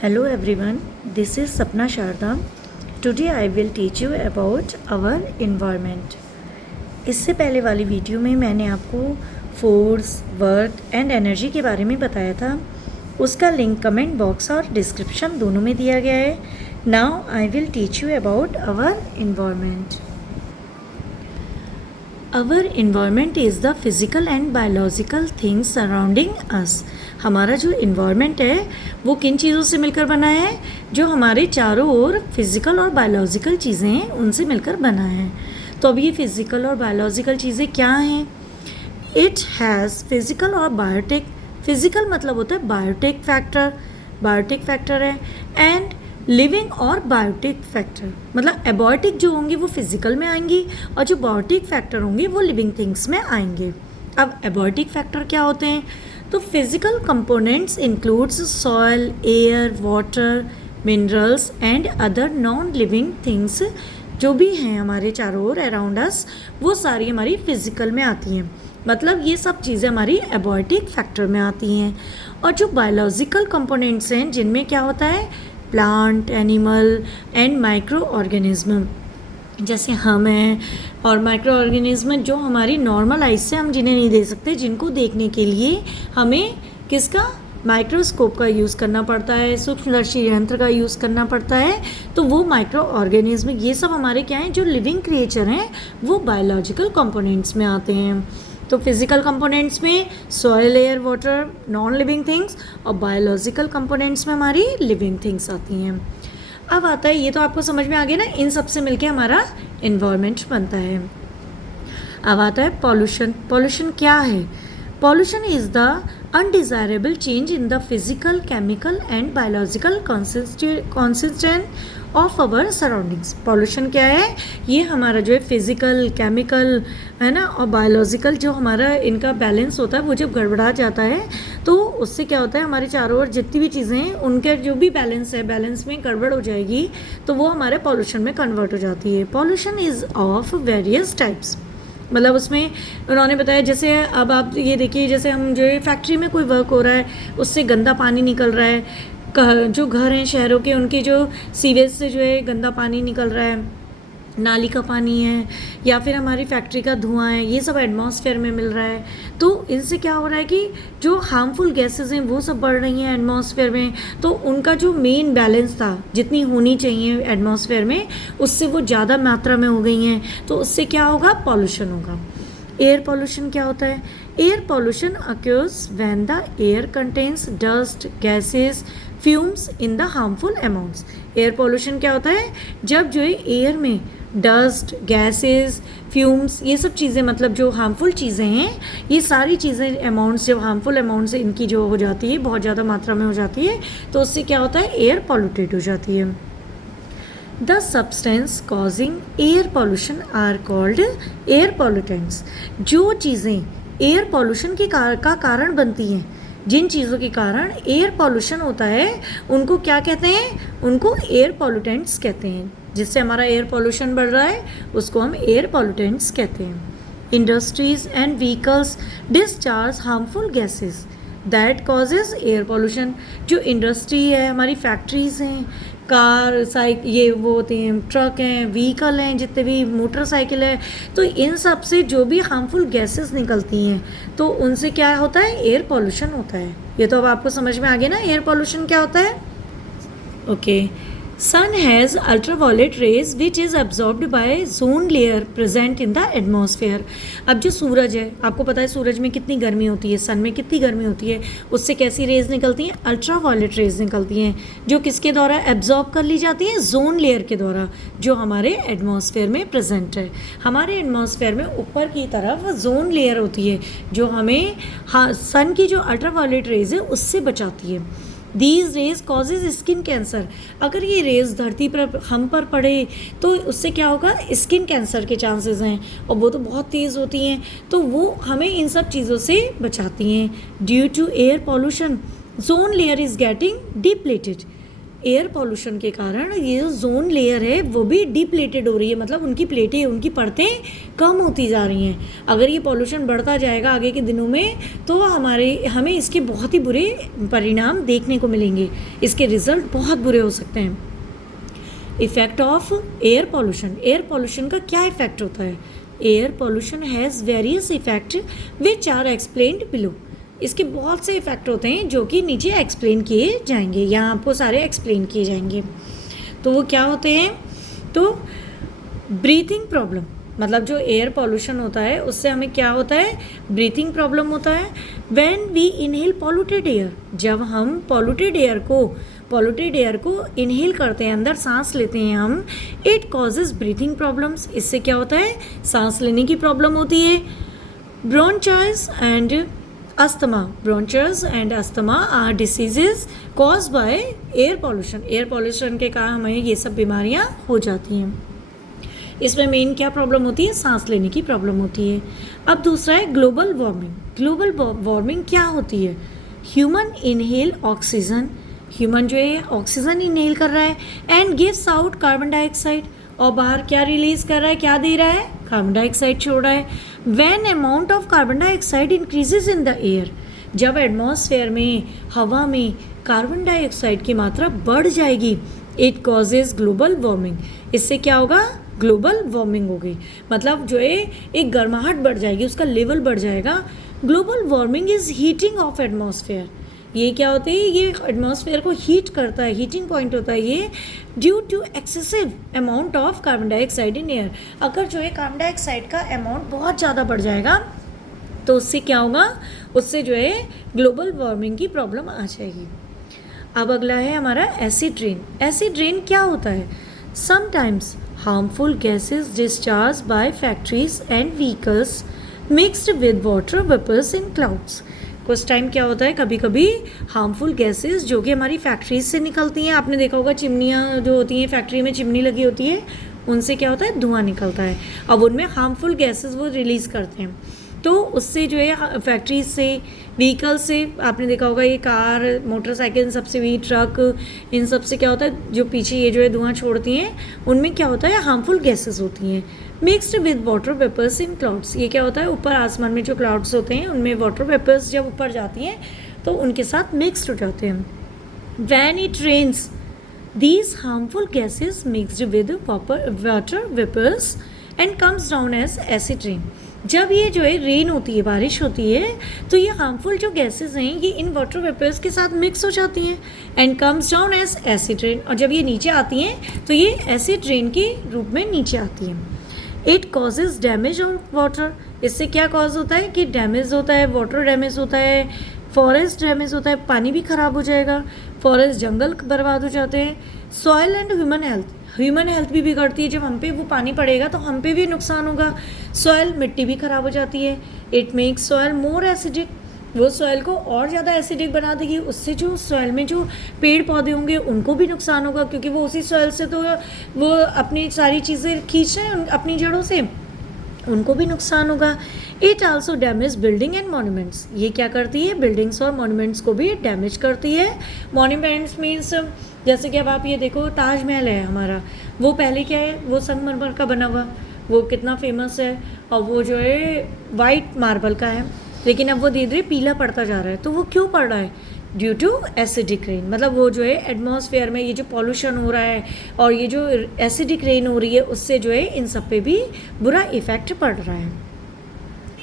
Hello everyone, this is Sapna Sharda. Today I will teach you about our environment. इससे पहले वाली video में मैंने आपको फोर्स, वर्क एंड एनर्जी के बारे में बताया था. उसका लिंक कमेंट बॉक्स और डिस्क्रिप्शन दोनों में दिया गया है. Now I will teach you about our environment. Our environment is the physical and biological things surrounding us. हमारा जो environment है वो किन चीज़ों से मिलकर बना है? जो हमारे चारों ओर फिज़िकल और बायोलॉजिकल चीज़ें हैं उनसे मिलकर बना है. तो अब ये फिज़िकल और बायोलॉजिकल चीज़ें क्या हैं? इट हैज़ फिज़िकल और बायोटिक. फिज़िकल मतलब होता है बायोटिक फैक्टर है. एंड लिविंग और बायोटिक फैक्टर मतलब एबॉटिक जो होंगे वो फिजिकल में आएंगी और जो बायोटिक फैक्टर होंगे वो लिविंग थिंग्स में आएंगे. अब एबॉटिक फैक्टर क्या होते हैं? तो physical components includes soil, air, water, minerals and other non living things. जो भी हैं हमारे चारों ओर अराउंड अस वो सारी हमारी फिजिकल में आती हैं. मतलब ये सब चीज़ें हमारी एबॉटिक फैक्टर में आती हैं. और जो बायोलॉजिकल कंपोनेंट्स हैं जिनमें क्या होता है? Plant, animal and micro organism जैसे हम हैं. और माइक्रो ऑर्गेनिज्म जो हमारी नॉर्मल आइज से हम जिन्हें नहीं देख सकते, जिनको देखने के लिए हमें किसका माइक्रोस्कोप का यूज़ करना पड़ता है, सूक्ष्मदर्शी यंत्र का यूज़ करना पड़ता है. तो वो माइक्रो ऑर्गेनिज्म ये सब हमारे क्या हैं? जो लिविंग क्रिएचर हैं वो बायोलॉजिकल कंपोनेंट्स में आते हैं. तो फिज़िकल कंपोनेंट्स में soil, air, water, non living things और बायोलॉजिकल कंपोनेंट्स में हमारी लिविंग थिंग्स आती हैं. अब आता है, ये तो आपको समझ में आ गया ना, इन सब से मिलके हमारा एनवायरनमेंट बनता है. अब आता है पॉल्यूशन. पॉल्यूशन क्या है? Pollution is the undesirable change in the physical, chemical and biological consistent of our surroundings. Pollution क्या है? ये हमारा जो है फिज़िकल, केमिकल है ना, और बायोलॉजिकल जो हमारा इनका बैलेंस होता है वो जब गड़बड़ा जाता है तो उससे क्या होता है? हमारे चारों ओर जितनी भी चीज़ें हैं उनके जो भी बैलेंस है, बैलेंस में गड़बड़ हो जाएगी तो वो हमारे पॉल्यूशन में कन्वर्ट हो जाती है. Pollution is of various types. मतलब उसमें उन्होंने बताया, जैसे अब आप ये देखिए, जैसे हम जो है फैक्ट्री में कोई वर्क हो रहा है उससे गंदा पानी निकल रहा है. जो घर हैं शहरों के उनके जो सीवेज से जो है गंदा पानी निकल रहा है, नाली का पानी है या फिर हमारी फैक्ट्री का धुआं है, ये सब एटमॉस्फेयर में मिल रहा है. तो इनसे क्या हो रहा है कि जो हार्मफुल गैसेस हैं वो सब बढ़ रही हैं एटमॉस्फेयर में. तो उनका जो मेन बैलेंस था, जितनी होनी चाहिए एटमॉस्फेयर में, उससे वो ज़्यादा मात्रा में हो गई हैं. तो उससे क्या होगा? पॉल्यूशन होगा. एयर पॉल्यूशन क्या होता है? Air pollution occurs when the air contains dust, gases, fumes in the harmful amounts. Air pollution क्या होता है? जब जो है एयर में डस्ट, गैसेस, फ्यूम्स, ये सब चीज़ें मतलब जो हार्मफुल चीज़ें हैं, ये सारी चीज़ें अमाउंट्स, जब हार्मफुल अमाउंट्स इनकी जो हो जाती है, बहुत ज़्यादा मात्रा में हो जाती है, तो उससे क्या होता है? एयर पॉल्यूटेड हो जाती है. The substance causing air pollution are called air pollutants. जो चीज़ें एयर पॉल्यूशन का कारण बनती हैं, जिन चीज़ों के कारण एयर पॉल्यूशन होता है, उनको क्या कहते हैं? उनको एयर पॉल्यूटेंट्स कहते हैं. जिससे हमारा एयर पॉल्यूशन बढ़ रहा है उसको हम एयर पॉल्यूटेंट्स कहते हैं. Industries and vehicles discharge harmful gases that causes air pollution. जो इंडस्ट्री है, हमारी फैक्ट्रीज़ हैं, कार, ये वो होते हैं, ट्रक हैं, व्हीकल हैं, जितने भी मोटरसाइकिल है, तो इन सब से जो भी हार्मफुल गैसेस निकलती हैं तो उनसे क्या होता है? एयर पॉल्यूशन होता है. ये तो अब आपको समझ में आ गया ना एयर पॉल्यूशन क्या होता है. Okay. Sun has ultraviolet rays which is absorbed by ozone layer present in the atmosphere. अब जो सूरज है, आपको पता है सूरज में कितनी गर्मी होती है, सन में कितनी गर्मी होती है, उससे कैसी रेज निकलती हैं? अल्ट्रावायलेट रेज निकलती हैं, जो किसके द्वारा एब्जॉर्ब कर ली जाती हैं? जोन लेयर के द्वारा, जो हमारे एटमॉस्फेयर में प्रेजेंट है. हमारे एटमॉस्फेयर में ऊपर की तरफ जोन लेयर होती है जो हमें सन की जो अल्ट्रावायलेट रेज है उससे बचाती है. These raise causes skin cancer. अगर ये रेज धरती पर हम पर पड़े तो उससे क्या होगा? स्किन कैंसर के चांसेस हैं, और वो तो बहुत तेज़ होती हैं. तो वो हमें इन सब चीज़ों से बचाती हैं. Due to air pollution ozone layer is getting depleted. Air pollution के कारण ये जो जोन लेयर है वो भी डिप्लेटेड हो रही है, मतलब उनकी प्लेटें, उनकी परतें कम होती जा रही हैं। अगर ये पॉल्यूशन बढ़ता जाएगा आगे के दिनों में तो हमें इसके बहुत ही बुरे परिणाम देखने को मिलेंगे, इसके रिजल्ट बहुत बुरे हो सकते हैं। Effect of air pollution, air pollution का क्या इफेक्ट होता है? Air pollution has various effect which are explained below. इसके बहुत से इफ़ेक्ट होते हैं जो कि नीचे एक्सप्लेन किए जाएंगे, यहाँ आपको सारे एक्सप्लेन किए जाएंगे। तो वो क्या होते हैं? तो ब्रीथिंग प्रॉब्लम, मतलब जो एयर पॉल्यूशन होता है उससे हमें क्या होता है? ब्रीथिंग प्रॉब्लम होता है। When we inhale polluted air, जब हम पॉल्यूटेड एयर को इनहेल करते हैं, अंदर सांस लेते हैं हम, इट कॉजेज ब्रीथिंग प्रॉब्लम्स। इससे क्या होता है? सांस लेने की प्रॉब्लम होती है। Bronchitis and asthma, bronchitis and asthma are diseases cause by air pollution. Air pollution के कारण हमें ये सब बीमारियां हो जाती हैं। इसमें मेन क्या प्रॉब्लम होती है? सांस लेने की प्रॉब्लम होती है। अब दूसरा है ग्लोबल वार्मिंग। ग्लोबल वार्मिंग क्या होती है? ह्यूमन इनहेल ऑक्सीजन, ह्यूमन जो है ऑक्सीजन इनहेल कर रहा है and gives out carbon dioxide, और बाहर क्या रिलीज कर रहा है? क्या दे रहा है? कार्बन डाइऑक्साइड छोड़ रहा है। When amount of carbon dioxide increases in the air, जब एटमॉस्फेयर में, हवा में कार्बन डाइऑक्साइड की मात्रा बढ़ जाएगी, इट कॉजेज ग्लोबल वार्मिंग। इससे क्या होगा? ग्लोबल वार्मिंग होगी, मतलब जो है एक गर्माहट बढ़ जाएगी, उसका लेवल बढ़ जाएगा। Global warming is heating of atmosphere. ये क्या होती है? ये एटमॉस्फेयर को हीट करता है, हीटिंग पॉइंट होता है ये, due to excessive amount of carbon dioxide in air. अगर जो है कार्बन डाइऑक्साइड का अमाउंट बहुत ज़्यादा बढ़ जाएगा तो उससे क्या होगा? उससे जो है ग्लोबल वार्मिंग की प्रॉब्लम आ जाएगी। अब अगला है हमारा एसिड रेन। एसिड रेन क्या होता है? Sometimes harmful gases discharge by factories and vehicles mixed with water vapours in clouds. कुछ टाइम क्या होता है, कभी कभी हार्मफुल गैसेस जो कि हमारी फैक्ट्रीज से निकलती हैं, आपने देखा होगा चिमनियाँ जो होती हैं, फैक्ट्री में चिमनी लगी होती है, उनसे क्या होता है? धुआं निकलता है। अब उनमें हार्मफुल गैसेस वो रिलीज़ करते हैं, तो उससे जो है फैक्ट्रीज से, व्हीकल से, आपने देखा होगा ये कार, मोटरसाइकिल, इन सबसे भी, ट्रक, इन सब से क्या होता है? जो पीछे ये जो है धुआं छोड़ती हैं, उनमें क्या होता है? हार्मफुल गैसेस होती हैं। Mixed with water vapours in clouds, ये क्या होता है? ऊपर आसमान में जो क्लाउड्स होते हैं उनमें वाटर वेपर्स जब ऊपर जाती हैं तो उनके साथ मिक्स्ड हो जाते हैं। When it rains these harmful gases mixed with water vapours and comes down as acid rain. जब ये जो है रेन होती है, बारिश होती है, तो ये हार्मफुल जो गैसेस हैं ये इन वाटर वेपर्स के साथ मिक्स हो जाती हैं and comes down as acid rain. और जब ये नीचे आती हैं तो ये एसिड रेन के रूप में नीचे आती हैं। It causes damage of water. इससे क्या कॉज होता है? कि डैमेज होता है, वाटर डैमेज होता है, फॉरेस्ट डैमेज होता है, पानी भी खराब हो जाएगा, फॉरेस्ट, जंगल बर्बाद हो जाते हैं। सॉइल एंड ह्यूमन हेल्थ भी बिगड़ती है। जब हम पे वो पानी पड़ेगा तो हम पे भी नुकसान होगा। सॉइल, मिट्टी भी खराब हो जाती है। It makes soil more acidic, वो सॉइल को और ज़्यादा एसिडिक बना देगी। उससे जो सॉइल में जो पेड़ पौधे होंगे उनको भी नुकसान होगा, क्योंकि वो उसी सॉइल से तो वो अपनी सारी चीज़ें खींच रहे हैं अपनी जड़ों से, उनको भी नुकसान होगा। It also damage building and monuments. ये क्या करती है? बिल्डिंग्स और मॉन्यूमेंट्स को भी डैमेज करती है। मॉन्यूमेंट्स मीन्स जैसे कि अब आप ये देखो, ताजमहल है हमारा, वो पहले क्या है? वो संगमरमर का बना हुआ, वो कितना फेमस है, और वो जो है वाइट मार्बल का है, लेकिन अब वो धीरे धीरे पीला पड़ता जा रहा है। तो वो क्यों पड़ रहा है? Due to acidic rain. मतलब वो जो है एटमॉस्फेयर में ये जो पॉल्यूशन हो रहा है और ये जो एसिडिक रेन हो रही है, उससे जो है इन सब पे भी बुरा इफ़ेक्ट पड़ रहा है।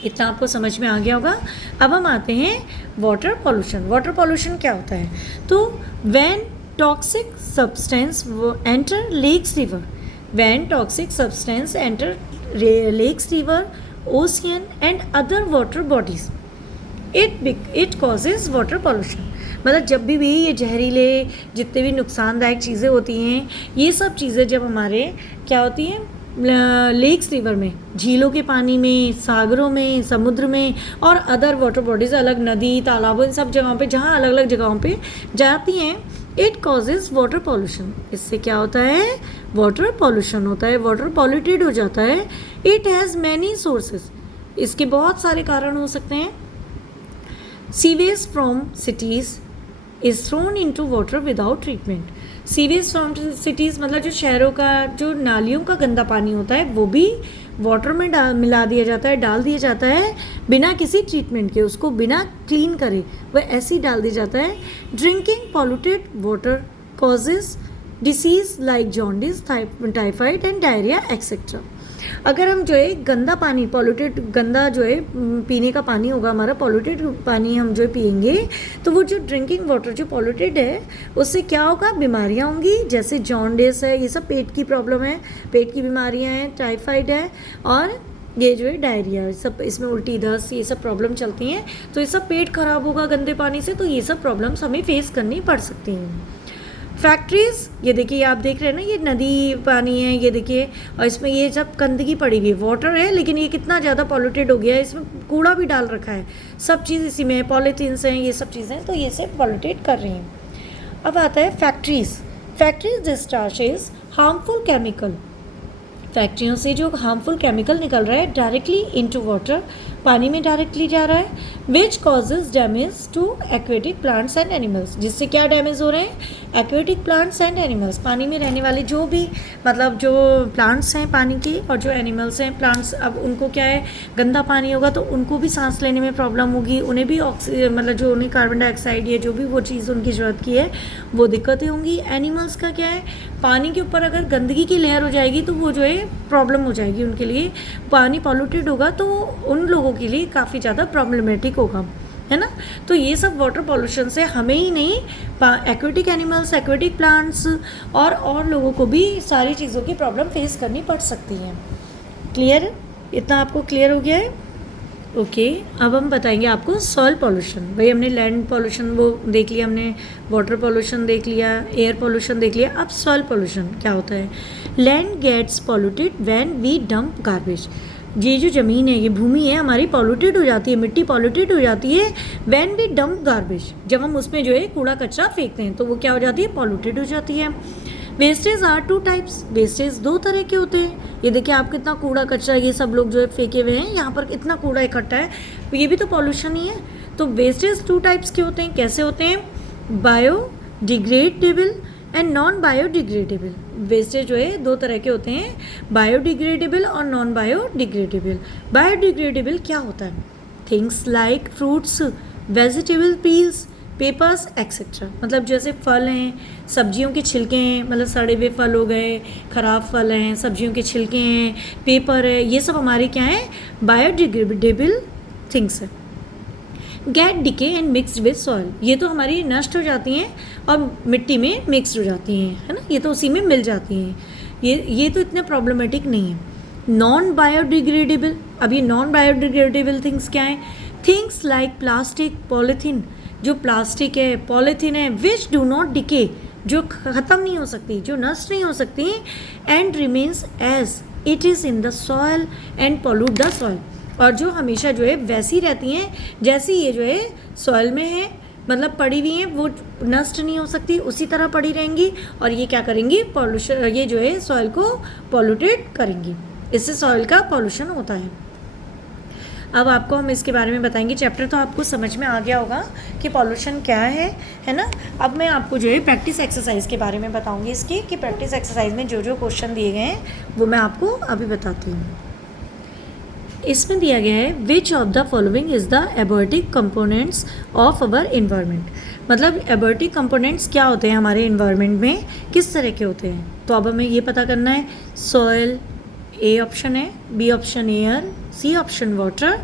इतना आपको समझ में आ गया होगा। अब हम आते हैं वाटर पॉल्यूशन। वाटर पॉल्यूशन क्या होता है? तो when toxic substance enter lakes river, when toxic substance enter lakes river, ocean and other water bodies, it causes water pollution. मतलब जब भी ये जहरीले, जितने भी नुकसानदायक चीज़ें होती हैं, ये सब चीज़ें जब हमारे क्या होती हैं लेक्स रिवर में, झीलों के पानी में, सागरों में, समुद्र में और अदर वाटर बॉडीज़, अलग नदी, तालाबों, इन सब जगहों पे, जहाँ अलग अलग जगहों पे जाती हैं, इट कॉजेज वाटर पॉल्यूशन। इससे क्या होता है? वाटर पॉल्यूशन होता है, वाटर पॉल्यूटेड हो जाता है। इट हैज़ मैनी सोर्सेज, इसके बहुत सारे कारण हो सकते हैं। Sewage from cities is thrown into water without treatment. Sewage from cities मतलब जो शहरों का जो नालियों का गंदा पानी होता है वो भी वाटर में मिला दिया जाता है, डाल दिया जाता है बिना किसी ट्रीटमेंट के, उसको बिना क्लीन करे वह ऐसे ही डाल दिया जाता है। Drinking polluted water causes disease like jaundice, typhoid and diarrhoea etcetera. अगर हम जो है गंदा पानी पॉल्यूटेड गंदा जो है पीने का पानी होगा हमारा, पॉल्यूटेड पानी हम जो पिएंगे तो वो जो ड्रिंकिंग वाटर जो पॉल्यूटेड है उससे क्या होगा, बीमारियाँ होंगी जैसे जॉन्डिस है, ये सब पेट की प्रॉब्लम है, पेट की बीमारियाँ हैं, टाइफाइड है और ये जो है डायरिया, सब इसमें उल्टी दस्त ये सब प्रॉब्लम चलती हैं। तो ये सब पेट खराब होगा गंदे पानी से, तो ये सब प्रॉब्लम्स हमें फेस करनी पड़ सकती हैं। फैक्ट्रीज़, ये देखिए आप देख रहे हैं ना, ये नदी पानी है, ये देखिए और इसमें ये सब गंदगी पड़ी हुई है, वाटर है लेकिन ये कितना ज़्यादा पॉल्यूटेड हो गया है, इसमें कूड़ा भी डाल रखा है, सब चीज़ इसी में, पॉलीथीन्स हैं, ये सब चीज़ें, तो ये सब पॉल्यूटेड कर रही हैं। अब आता है फैक्ट्रीज डिस्चार्जेस हार्मफुल केमिकल। फैक्ट्रियों से जो हार्मफुल केमिकल निकल रहा है डायरेक्टली इनटू वाटर, पानी में डायरेक्टली जा रहा है, which causes damage to aquatic plants and animals. जिससे क्या डैमेज हो रहे हैं, एक्वेटिक प्लांट्स एंड एनिमल्स, पानी में रहने वाले जो भी मतलब जो प्लांट्स हैं पानी के और जो एनिमल्स हैं प्लांट्स, अब उनको क्या है, गंदा पानी होगा तो उनको भी सांस लेने में प्रॉब्लम होगी, उन्हें भी मतलब जो उन्हें कार्बन डाइऑक्साइड या जो भी वो चीज़ उनकी ज़रूरत की है वो दिक्कतें होंगी। एनिमल्स का क्या है, पानी के ऊपर अगर गंदगी की लेयर हो जाएगी तो वो जो है प्रॉब्लम हो जाएगी उनके लिए, पानी पॉल्यूटेड होगा तो उन लोगों के लिए काफ़ी ज़्यादा प्रॉब्लमेटिक होगा, है ना। तो ये सब वाटर पॉल्यूशन से हमें ही नहीं, एक्वेटिक एनिमल्स, एक्वेटिक प्लांट्स और लोगों को भी सारी चीज़ों की प्रॉब्लम फेस करनी पड़ सकती है। क्लियर, इतना आपको क्लियर हो गया है? ओके, अब हम बताएंगे आपको सॉइल पॉल्यूशन। भाई हमने लैंड पॉल्यूशन वो देख लिया, हमने वाटर पॉल्यूशन देख लिया, एयर पॉल्यूशन देख लिया, अब सॉइल पॉल्यूशन क्या होता है। Land gets polluted when we dump garbage. ये जो ज़मीन है, ये भूमि है हमारी, पॉल्यूटेड हो जाती है, मिट्टी पॉल्यूटेड हो जाती है व्हेन वी डंप गार्बेज। जब हम उसमें जो है कूड़ा कचरा फेंकते हैं तो वो क्या हो जाती है, पॉल्यूटेड हो जाती है। Wastage are two types, wastage दो तरह के होते हैं। ये देखिए आप कितना कूड़ा कचरा ये सब लोग जो है फेंके हुए हैं, यहाँ पर कितना कूड़ा इकट्ठा है, तो ये भी तो पॉल्यूशन ही है। तो वेस्टेज टू टाइप्स के होते हैं, कैसे होते हैं, biodegradable and non biodegradable. Wastage जो है दो तरह के होते हैं, बायोडिग्रेडेबल और नॉन बायोडिग्रेडेबल। बायोडिग्रेडेबल क्या होता है, things like fruits, vegetable peels, papers etcetera. मतलब जैसे फल हैं, सब्जियों के छिलके हैं, मतलब सड़े हुए फल हो गए, ख़राब फल हैं, सब्जियों के छिलके हैं, पेपर है, ये सब हमारे क्या है, बायोडिग्रेडेबल थिंग्स है। Get decay and mixed with soil, ये तो हमारी नष्ट हो जाती हैं और मिट्टी में मिक्सड हो जाती हैं, है ना, ये तो उसी में मिल जाती हैं, ये तो इतने प्रॉब्लमेटिक नहीं है। नॉन बायोडिग्रेडेबल, अब ये नॉन बायोडिग्रेडेबल थिंग्स क्या हैं, थिंग्स लाइक प्लास्टिक, पॉलीथीन, जो प्लास्टिक है, पॉलीथीन है, विच डू नॉट डिके, जो ख़त्म नहीं हो सकती, जो नष्ट नहीं हो सकती, and remains as it is in the soil and pollute the soil, और जो हमेशा जो है वैसी रहती हैं जैसी ये जो है सॉइल में है, मतलब पड़ी हुई हैं, वो नष्ट नहीं हो सकती, उसी तरह पड़ी रहेंगी और ये क्या करेंगी, पॉल्यूशन, ये जो है सॉइल को पॉल्यूटेड करेंगी, इससे सॉइल का पॉल्यूशन होता है। अब आपको हम इसके बारे में बताएंगे, चैप्टर तो आपको समझ में आ गया होगा कि पॉल्यूशन क्या है ना। अब मैं आपको जो है प्रैक्टिस एक्सरसाइज के बारे में बताऊंगी इसकी, कि प्रैक्टिस एक्सरसाइज में जो जो क्वेश्चन दिए गए हैं वो मैं आपको अभी बताती हूँ। इसमें दिया गया है which of the following is the abiotic components of our environment. मतलब एबॉर्टिक कंपोनेंट्स क्या होते हैं हमारे इन्वायरमेंट में, किस तरह के होते हैं, तो अब हमें ये पता करना है। सॉइल ए ऑप्शन है, B option air, C option water,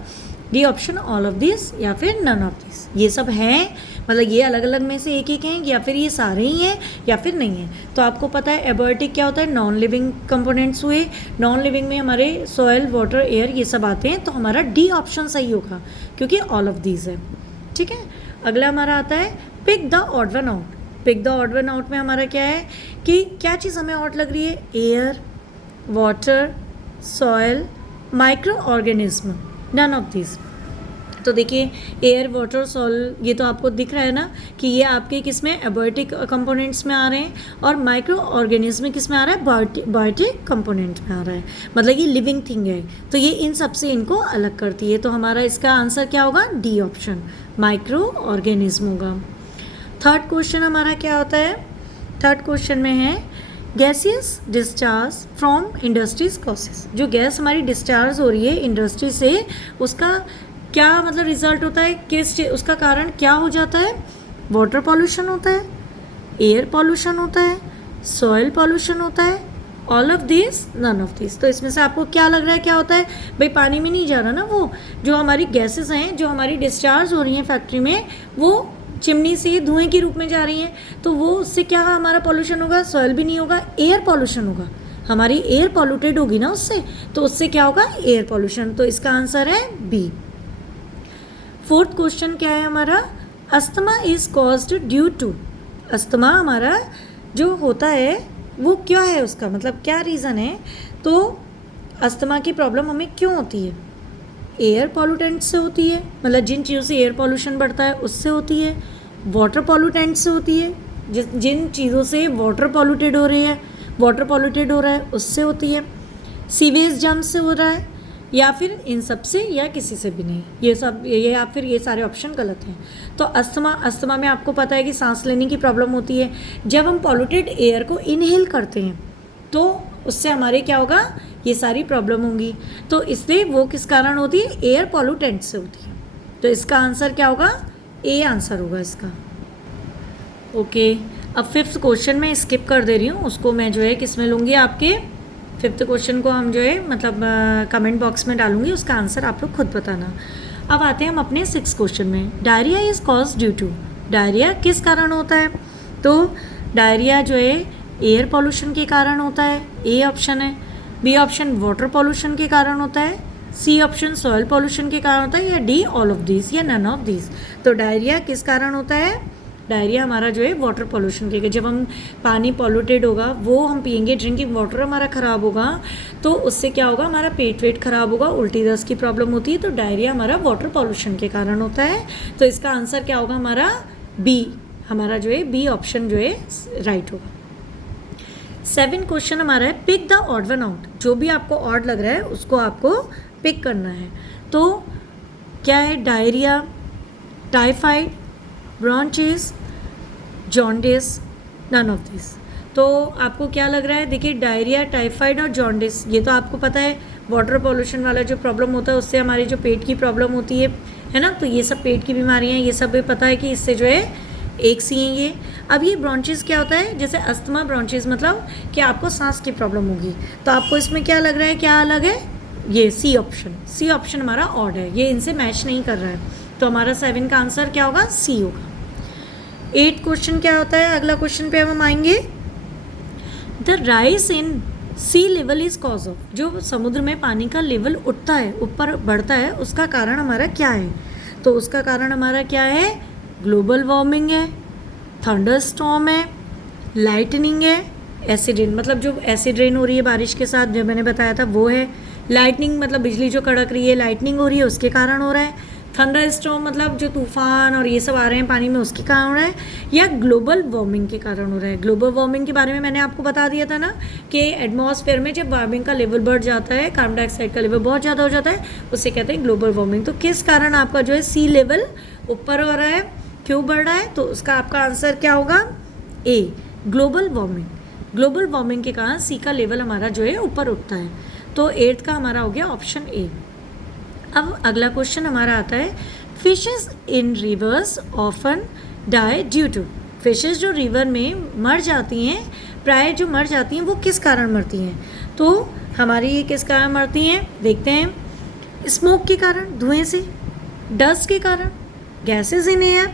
D option all of this या फिर नन ऑफ दिस। ये सब हैं, मतलब ये अलग अलग में से एक एक हैं या फिर ये सारे ही हैं या फिर नहीं हैं। तो आपको पता है एबॉर्टिक क्या होता है, नॉन लिविंग कंपोनेंट्स हुए, नॉन लिविंग में हमारे सॉइल, वाटर, एयर ये सब आते हैं, तो हमारा डी ऑप्शन सही होगा क्योंकि ऑल ऑफ दीज है, ठीक है। अगला हमारा आता है pick the odd one out. Pick the odd one out में हमारा क्या है कि क्या चीज़ हमें ऑड लग रही है, air, water, soil, micro organism, none of this. तो देखिए एयर, वाटर, सॉइल ये तो आपको दिख रहा है ना कि ये आपके किस में, एबॉर्टिक कंपोनेंट्स में आ रहे हैं, और माइक्रो ऑर्गेनिज्म किस में आ रहा है, बायोटिक कंपोनेंट में आ रहा है, मतलब ये लिविंग थिंग है, तो ये इन सब से इनको अलग करती है। तो हमारा इसका आंसर क्या होगा, डी ऑप्शन, माइक्रो ऑर्गेनिज्म होगा। थर्ड क्वेश्चन हमारा क्या होता है, थर्ड क्वेश्चन में है gaseous discharge from industries causes, जो गैस हमारी डिस्चार्ज हो रही है इंडस्ट्री से, उसका क्या मतलब रिजल्ट होता है, उसका कारण क्या हो जाता है? वाटर पॉल्यूशन होता है, एयर पॉल्यूशन होता है, सॉइल पॉल्यूशन होता है, all of this, none of this. तो इसमें से आपको क्या लग रहा है क्या होता है? भाई पानी में नहीं जा रहा ना, वो जो हमारी गैसेस हैं जो हमारी डिस्चार्ज हो रही हैं फैक्ट्री में, वो चिमनी से धुएं के रूप में जा रही हैं, तो वो उससे क्या हमारा पॉल्यूशन होगा? सॉइल भी नहीं होगा, एयर पॉल्यूशन होगा, हमारी एयर पॉल्यूटेड होगी ना उससे, तो उससे क्या होगा? Air pollution. तो इसका आंसर है बी। फोर्थ क्वेश्चन क्या है हमारा? Asthma is caused due to, asthma हमारा जो होता है वो क्या है, उसका मतलब क्या रीज़न है? तो अस्थमा की प्रॉब्लम हमें क्यों होती है? एयर पॉल्यूटेंट से होती है, मतलब जिन चीज़ों से एयर पॉल्यूशन बढ़ता है उससे होती है, वाटर पॉल्यूटेंट से होती है, जिन चीज़ों से वाटर पॉल्यूटेड हो रही है, वाटर पॉल्यूटेड हो रहा है उससे होती है, सीवेज जम्प से हो रहा है, या फिर इन सब से, या किसी से भी नहीं, ये सब या फिर ये सारे ऑप्शन गलत हैं। तो अस्थमा में आपको पता है कि सांस लेने की प्रॉब्लम होती है, जब हम पॉल्यूटेड एयर को इनहेल करते हैं तो उससे हमारे क्या होगा? ये सारी प्रॉब्लम होंगी। तो इसलिए वो किस कारण होती है? एयर पॉल्यूटेंट से होती है। तो इसका आंसर क्या होगा? ए आंसर होगा इसका। ओके, अब फिफ्थ क्वेश्चन मैं स्किप कर दे रही हूँ, उसको मैं जो है किस में लूँगी? आपके फिफ्थ क्वेश्चन को हम जो है मतलब कमेंट बॉक्स में डालूंगी, उसका आंसर आप लोग खुद बताना। अब आते हैं हम अपने सिक्स क्वेश्चन में। Diarrhoea is cause due to, diarrhoea किस कारण होता है? तो डायरिया जो है एयर पॉल्यूशन के कारण होता है, ए ऑप्शन है। बी ऑप्शन वाटर पॉल्यूशन के कारण होता है, सी ऑप्शन सॉइल पॉल्यूशन के कारण होता है, या डी ऑल ऑफ दिस या नन ऑफ दिस। तो डायरिया किस कारण होता है? डायरिया हमारा जो है वाटर पॉल्यूशन के, जब हम पानी पॉल्यूटेड होगा वो हम पियेंगे, ड्रिंकिंग वाटर हमारा ख़राब होगा, तो उससे क्या होगा? हमारा पेट वेट ख़राब होगा, उल्टी दस्त की प्रॉब्लम होती है। तो डायरिया हमारा वाटर पॉल्यूशन के कारण होता है। तो इसका आंसर क्या होगा हमारा? बी, हमारा जो है बी ऑप्शन जो है राइट होगा। 7 क्वेश्चन हमारा है pick the odd one out, जो भी आपको ऑड लग रहा है उसको आपको पिक करना है। तो क्या है? Diarrhoea, typhoid, bronchitis, jaundice, none of this. तो आपको क्या लग रहा है? देखिए डायरिया, टाइफाइड और जॉन्डिस, ये तो आपको पता है वाटर पॉल्यूशन वाला जो प्रॉब्लम होता है उससे हमारी जो पेट की प्रॉब्लम होती है ना, तो ये सब पेट की बीमारियां, ये सब भी पता है कि इससे जो है एक सी हैं ये। अब ये ब्रोंचिस क्या होता है? जैसे अस्थमा ब्रोंचिस मतलब कि आपको सांस की प्रॉब्लम होगी, तो आपको इसमें क्या लग रहा है, क्या अलग है? ये सी ऑप्शन हमारा ऑड है, ये इनसे मैच नहीं कर रहा है। तो हमारा 7 का आंसर क्या होगा? सी होगा। 8 क्वेश्चन क्या होता है? अगला क्वेश्चन पे हम आएंगे। The rise in sea level is cause of, जो समुद्र में पानी का लेवल उठता है, ऊपर बढ़ता है, उसका कारण हमारा क्या है? तो उसका कारण हमारा क्या है? ग्लोबल वार्मिंग है, थंडर स्टॉर्म है, लाइटनिंग है, एसिड रेन, मतलब जो एसिड रेन हो रही है बारिश के साथ, जो मैंने बताया था वो है। लाइटनिंग मतलब बिजली जो कड़क रही है, लाइटनिंग हो रही है, उसके कारण हो रहा है। थंडर स्टॉर्म मतलब जो तूफान और ये सब आ रहे हैं पानी में, उसके कारण हो रहा है, या ग्लोबल वार्मिंग के कारण हो रहा है। ग्लोबल वार्मिंग के बारे में मैंने आपको बता दिया था ना कि एटमॉस्फेयर में जब वार्मिंग का लेवल बढ़ जाता है, कार्बन डाइऑक्साइड का लेवल बहुत ज़्यादा हो जाता है, उसे कहते हैं ग्लोबल वार्मिंग। तो किस कारण आपका जो है सी लेवल ऊपर हो रहा है, क्यों बढ़ रहा है? तो उसका आपका आंसर क्या होगा? ए, ग्लोबल वार्मिंग। ग्लोबल वार्मिंग के कारण सी का लेवल हमारा जो है ऊपर उठता है। तो 8 का हमारा हो गया ऑप्शन ए। अब अगला क्वेश्चन हमारा आता है fishes in rivers often die due to, fishes जो रिवर में मर जाती हैं, प्राय जो मर जाती हैं वो किस कारण मरती हैं? तो हमारी ये किस कारण मरती हैं? देखते हैं। स्मोक के कारण, धुएं से, डस्ट के कारण, gases in air,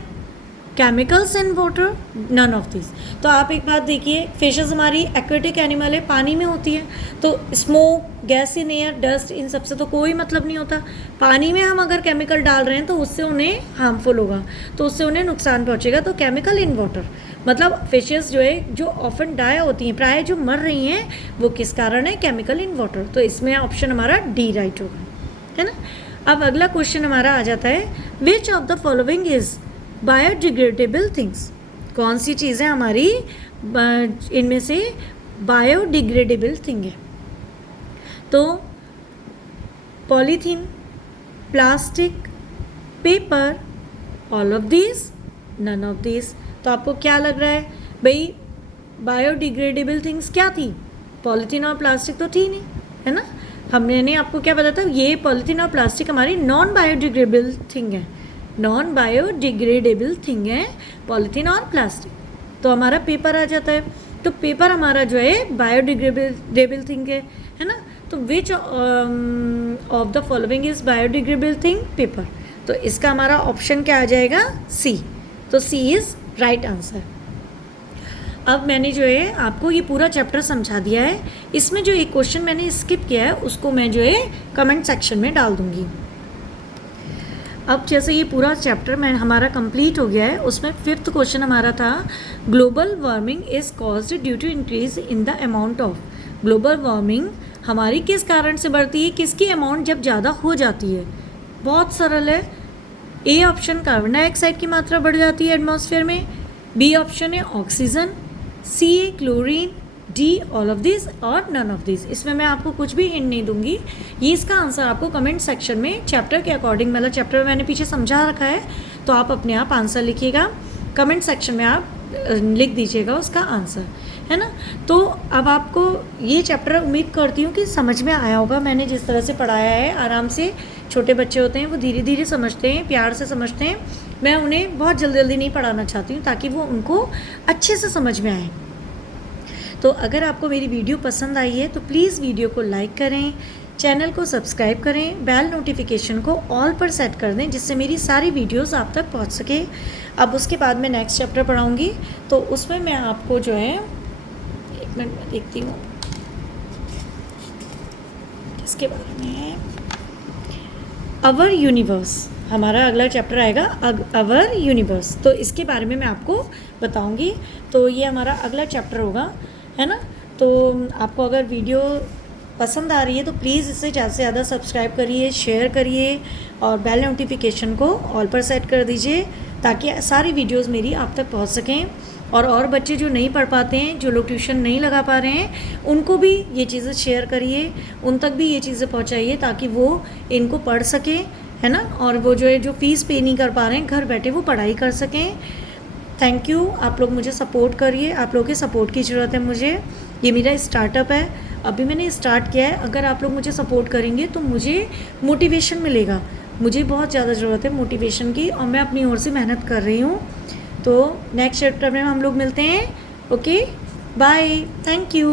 chemicals in water, none of this. तो आप एक बात देखिए, फिशेस हमारी एक्वेटिक एनिमल है, पानी में होती है, तो smoke, gas in air, dust, इन सबसे तो कोई मतलब नहीं होता। पानी में हम अगर केमिकल डाल रहे हैं तो उससे उन्हें हार्मफुल होगा, तो उससे उन्हें नुकसान पहुंचेगा। तो केमिकल इन वाटर मतलब फिशेस जो है जो ऑफन डाई होती हैं, प्राय जो मर रही हैं, वो किस कारण है? Chemical in water. तो इसमें ऑप्शन हमारा डी राइट होगा, है ना। अब अगला क्वेश्चन हमारा आ जाता है which of the following is biodegradable things, कौन सी चीज़ें हमारी इनमें से बायोडिग्रेडेबल थिंग है? तो polythene, plastic, paper, all of this, none of this. तो आपको क्या लग रहा है भाई? बायोडिग्रेडेबल थिंग्स क्या थी? पॉलीथीन और प्लास्टिक तो थी नहीं, है ना। हमने आपको क्या बताया था, ये पॉलीथीन और प्लास्टिक हमारी नॉन बायोडिग्रेडेबल थिंग है, नॉन बायोडिग्रेडेबल थिंग है पॉलीथीन और प्लास्टिक। तो हमारा पेपर आ जाता है, तो पेपर हमारा जो है बायोडिग्रेडेबल थिंग है ना। तो विच of the following is biodegradable thing? Paper. तो इसका हमारा ऑप्शन क्या आ जाएगा? सी। तो सी इज राइट आंसर। अब मैंने जो है आपको ये पूरा चैप्टर समझा दिया है। इसमें जो एक क्वेश्चन मैंने स्किप किया है उसको मैं जो है कमेंट सेक्शन में डाल दूंगी। अब जैसे ये पूरा चैप्टर मैं हमारा कंप्लीट हो गया है, उसमें 5th क्वेश्चन हमारा था global warming is caused due to increase in the amount of. Global warming हमारी किस कारण से बढ़ती है, किसकी अमाउंट जब ज़्यादा हो जाती है? बहुत सरल है। ए ऑप्शन कार्बन डाइऑक्साइड की मात्रा बढ़ जाती है एटमॉस्फेयर में, बी ऑप्शन है oxygen, C A chlorine, D all of this और नन ऑफ दिस। इसमें मैं आपको कुछ भी हिंट नहीं दूंगी, ये इसका आंसर आपको कमेंट सेक्शन में चैप्टर के अकॉर्डिंग, मतलब चैप्टर में मैंने पीछे समझा रखा है, तो आप अपने आप आंसर लिखिएगा, कमेंट सेक्शन में आप लिख दीजिएगा उसका आंसर, है ना। तो अब आपको ये चैप्टर उम्मीद करती हूँ कि समझ में आया होगा। मैंने जिस तरह से पढ़ाया है, आराम से, छोटे बच्चे होते हैं वो धीरे धीरे समझते हैं, प्यार से समझते हैं। मैं उन्हें बहुत जल्दी जल्दी नहीं पढ़ाना चाहती हूँ ताकि वो उनको अच्छे से समझ में आए। तो अगर आपको मेरी वीडियो पसंद आई है तो प्लीज़ वीडियो को लाइक करें, चैनल को सब्सक्राइब करें, बेल नोटिफिकेशन को ऑल पर सेट कर दें जिससे मेरी सारी वीडियोस आप तक पहुंच सके। अब उसके बाद मैं नेक्स्ट चैप्टर पढ़ाऊंगी, तो उसमें मैं आपको जो है, एक मिनट में देखती हूँ इसके बारे में, अवर यूनिवर्स हमारा अगला चैप्टर आएगा, अवर यूनिवर्स। तो इसके बारे में मैं आपको बताऊंगी। तो ये हमारा अगला चैप्टर होगा, है ना। तो आपको अगर वीडियो पसंद आ रही है तो प्लीज़ इसे ज़्यादा से ज़्यादा सब्सक्राइब करिए, शेयर करिए और बेल नोटिफिकेशन को ऑल पर सेट कर दीजिए ताकि सारी वीडियोस मेरी आप तक पहुंच सकें। और बच्चे जो नहीं पढ़ पाते हैं, जो लोग ट्यूशन नहीं लगा पा रहे हैं, उनको भी ये चीज़ें शेयर करिए, उन तक भी ये चीज़ें पहुंचाइए ताकि वो इनको पढ़ सकें, है ना। और वो जो है जो फ़ीस पे नहीं कर पा रहे हैं, घर बैठे वो पढ़ाई कर सकें। थैंक यू, आप लोग मुझे सपोर्ट करिए, आप लोगों के सपोर्ट की ज़रूरत है मुझे। ये मेरा स्टार्टअप है, अभी मैंने स्टार्ट किया है। अगर आप लोग मुझे सपोर्ट करेंगे तो मुझे मोटिवेशन मिलेगा। मुझे बहुत ज़्यादा ज़रूरत है मोटिवेशन की और मैं अपनी ओर से मेहनत कर रही हूँ। तो नेक्स्ट चैप्टर में हम लोग मिलते हैं। Okay, bye, thank you.